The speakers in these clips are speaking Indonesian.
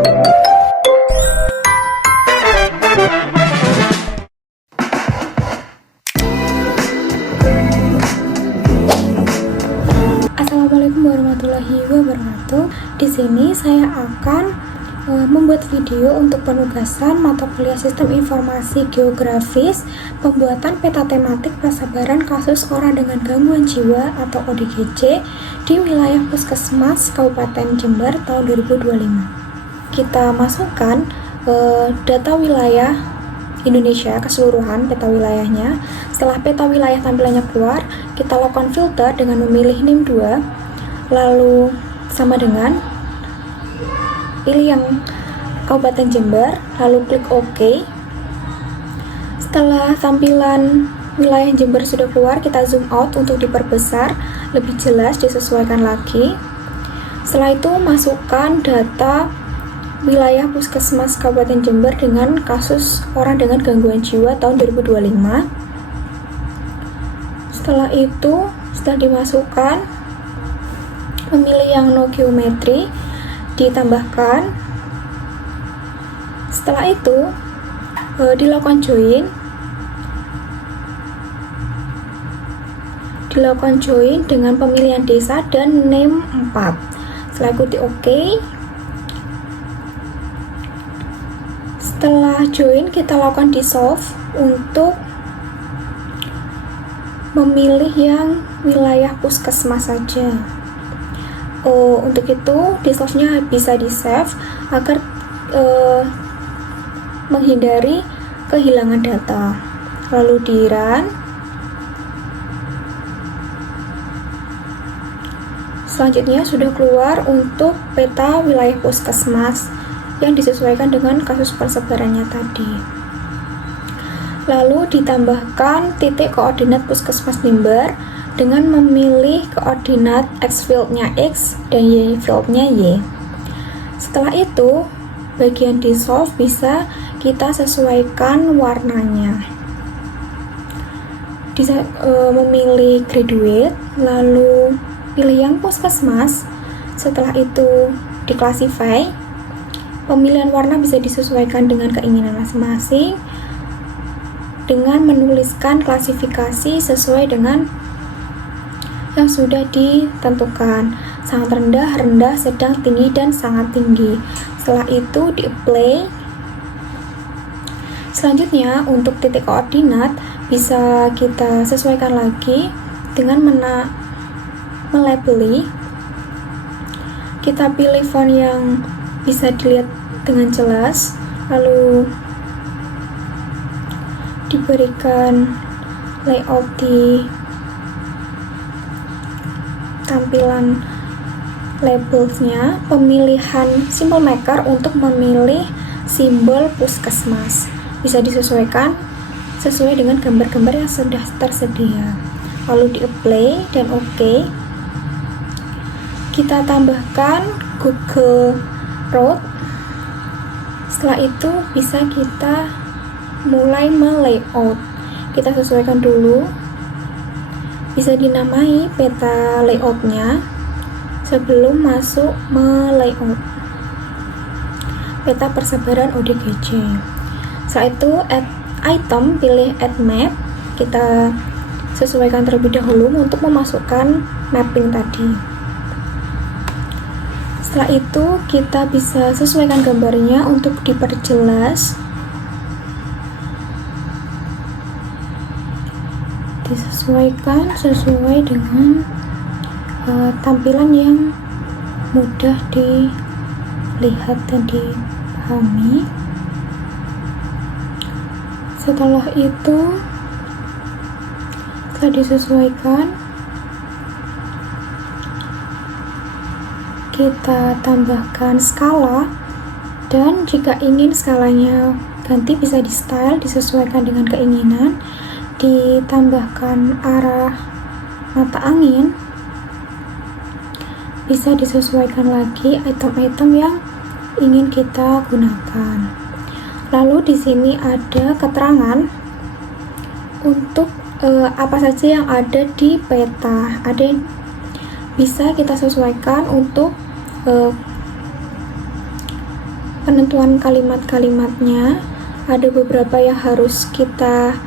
Assalamualaikum warahmatullahi wabarakatuh. Di sini saya akan membuat video untuk penugasan mata kuliah Sistem Informasi Geografis, pembuatan peta tematik prasabaran kasus orang dengan gangguan jiwa atau ODGJ di wilayah Puskesmas Kabupaten Jember tahun 2025. Kita masukkan data wilayah Indonesia keseluruhan, peta wilayahnya. Setelah peta wilayah tampilannya keluar, kita lakukan filter dengan memilih NIM 2, lalu sama dengan pilih yang Kabupaten Jember, lalu klik OK. Setelah tampilan wilayah Jember sudah keluar, kita zoom out untuk diperbesar, lebih jelas, disesuaikan lagi. Setelah itu masukkan data wilayah Puskesmas Kabupaten Jember dengan kasus orang dengan gangguan jiwa tahun 2025. Setelah itu, setelah dimasukkan, memilih yang no geometri, ditambahkan. Setelah itu, dilakukan join dengan pemilihan desa dan NIM 4. Setelah ikuti OK. Setelah join, kita lakukan dissolve untuk memilih yang wilayah puskesmas saja. Untuk itu, dissolve-nya bisa di-save agar menghindari kehilangan data. Lalu di-run. Selanjutnya sudah keluar untuk peta wilayah puskesmas yang disesuaikan dengan kasus persebarannya tadi. Lalu ditambahkan titik koordinat Puskesmas Jember dengan memilih koordinat X field-nya X dan Y field-nya Y. Setelah itu, bagian dissolve bisa kita sesuaikan warnanya. Memilih graduate, lalu pilih yang puskesmas. Setelah itu di-classify. Pemilihan warna bisa disesuaikan dengan keinginan masing-masing dengan menuliskan klasifikasi sesuai dengan yang sudah ditentukan, sangat rendah, rendah, sedang, tinggi, dan sangat tinggi. Setelah itu di-apply. Selanjutnya untuk titik koordinat bisa kita sesuaikan lagi dengan melabeli. Kita pilih font yang bisa dilihat dengan jelas, lalu diberikan layout di tampilan labelsnya, pemilihan symbol maker untuk memilih simbol puskesmas bisa disesuaikan sesuai dengan gambar-gambar yang sudah tersedia. Lalu di-apply dan OK. Kita tambahkan Google Road. Setelah itu bisa kita mulai melayout. Kita sesuaikan dulu. Bisa dinamai peta layoutnya sebelum masuk melayout peta persebaran ODGJ. Setelah itu add item, pilih add map. Kita sesuaikan terlebih dahulu untuk memasukkan mapping tadi. Setelah itu kita bisa sesuaikan gambarnya untuk diperjelas, disesuaikan sesuai dengan tampilan yang mudah dilihat dan dipahami. Setelah itu, setelah disesuaikan, kita tambahkan skala, dan jika ingin skalanya ganti bisa di style, disesuaikan dengan keinginan, ditambahkan arah mata angin, bisa disesuaikan lagi item-item yang ingin kita gunakan. Lalu di sini ada keterangan untuk apa saja yang ada di peta. Ada yang bisa kita sesuaikan untuk penentuan kalimat-kalimatnya. Ada beberapa yang harus kita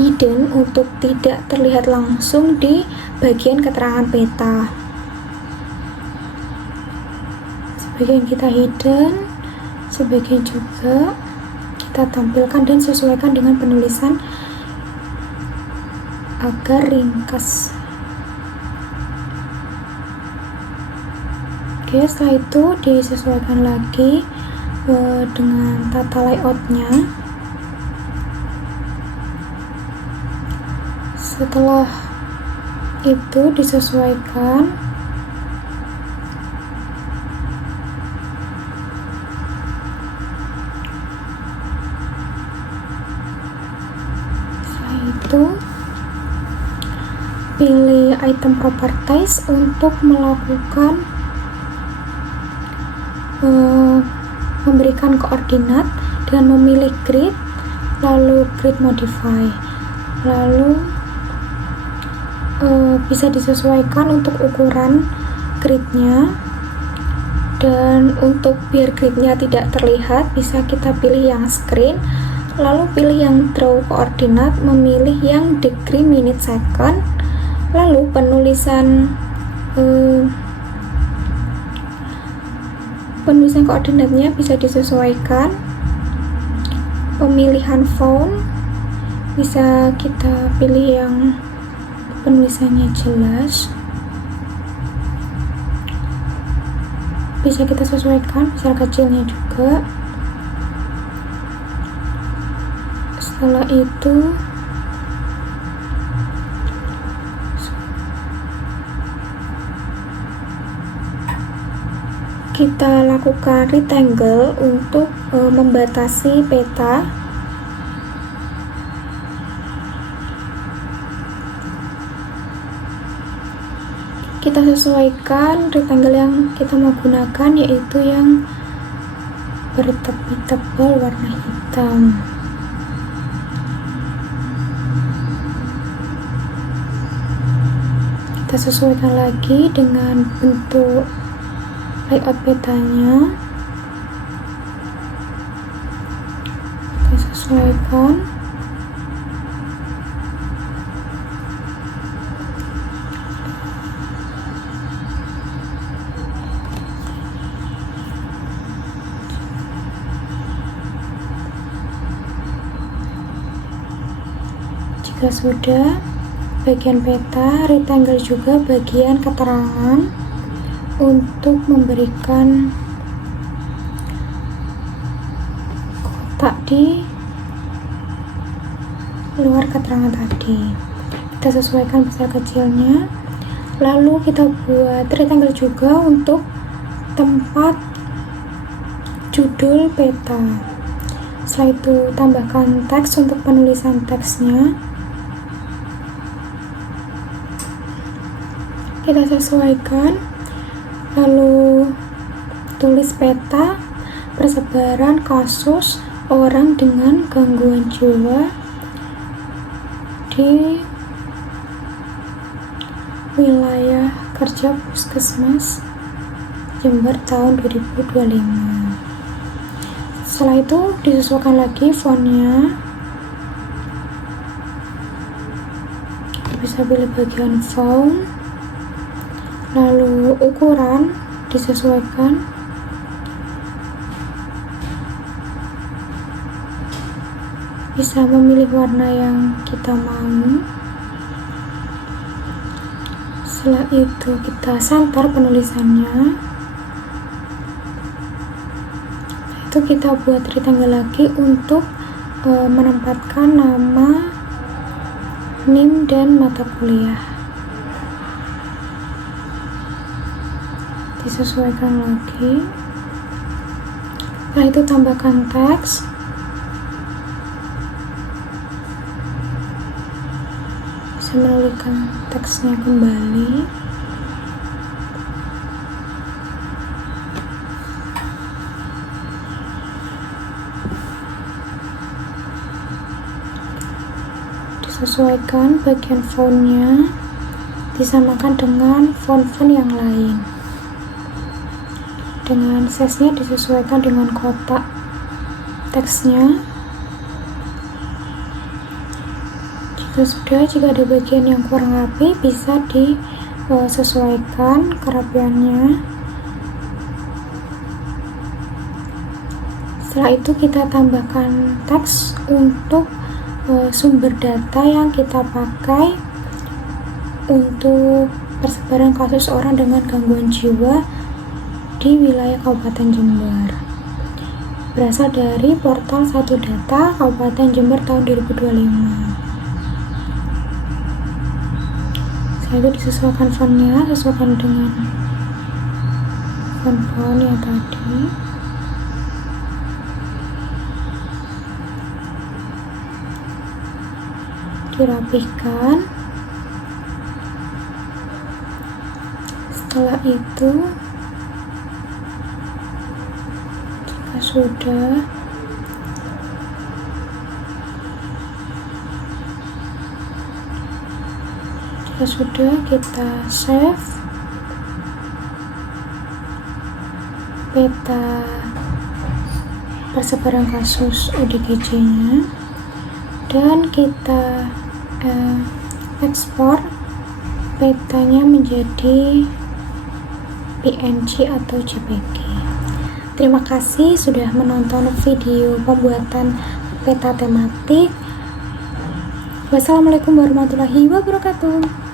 hidden untuk tidak terlihat langsung di bagian keterangan peta. Sebagian kita hidden, sebagian juga kita tampilkan dan sesuaikan dengan penulisan agar ringkas. Oke, setelah itu disesuaikan lagi dengan tata layoutnya. Setelah itu disesuaikan, setelah itu pilih item properties untuk melakukan memberikan koordinat dengan memilih grid, lalu grid modify, lalu bisa disesuaikan untuk ukuran gridnya, dan untuk biar gridnya tidak terlihat bisa kita pilih yang screen, lalu pilih yang draw koordinat, memilih yang degree, minute, second, lalu penulisan koordinatnya bisa disesuaikan. Pemilihan font bisa kita pilih yang penulisannya jelas, bisa kita sesuaikan besar kecilnya juga. Setelah itu kita lakukan rectangle untuk membatasi peta. Kita sesuaikan rectangle yang kita mau gunakan, yaitu yang bertepi tebal warna hitam. Kita sesuaikan lagi dengan bentuk layout petanya. Kita sesuaikan. Jika sudah, bagian peta, rectangle juga bagian keterangan untuk memberikan kotak di luar keterangan tadi. Kita sesuaikan besar kecilnya, lalu kita buat rectangle juga untuk tempat judul peta. Setelah itu tambahkan teks untuk penulisan teksnya. Kita sesuaikan, lalu tulis peta persebaran kasus orang dengan gangguan jiwa di wilayah kerja Puskesmas Jember tahun 2025. Setelah itu disesuaikan lagi fontnya, bisa pilih bagian font, lalu ukuran disesuaikan, bisa memilih warna yang kita mau. Setelah itu kita santar penulisannya. Itu kita buat rectangle lagi untuk menempatkan nama, NIM, dan mata kuliah. Disesuaikan lagi. Setelah itu tambahkan teks. Bisa menuliskan teksnya kembali. Disesuaikan bagian fontnya, disamakan dengan font-font yang lain. dengan size-nya disesuaikan dengan kotak teksnya. Jika ada bagian yang kurang rapi, bisa disesuaikan kerapiannya. Setelah itu kita tambahkan teks untuk sumber data yang kita pakai untuk persebaran kasus orang dengan gangguan jiwa di wilayah Kabupaten Jember. Berasal dari portal Satu Data Kabupaten Jember tahun 2025. Setelah itu disesuaikan fontnya, sesuaikan dengan font yang tadi. Dirapihkan. Setelah itu, jika sudah kita save peta persebaran kasus ODGJ-nya dan kita ekspor petanya menjadi PNG atau JPG. Terima kasih sudah menonton video pembuatan peta tematik. Wassalamualaikum warahmatullahi wabarakatuh.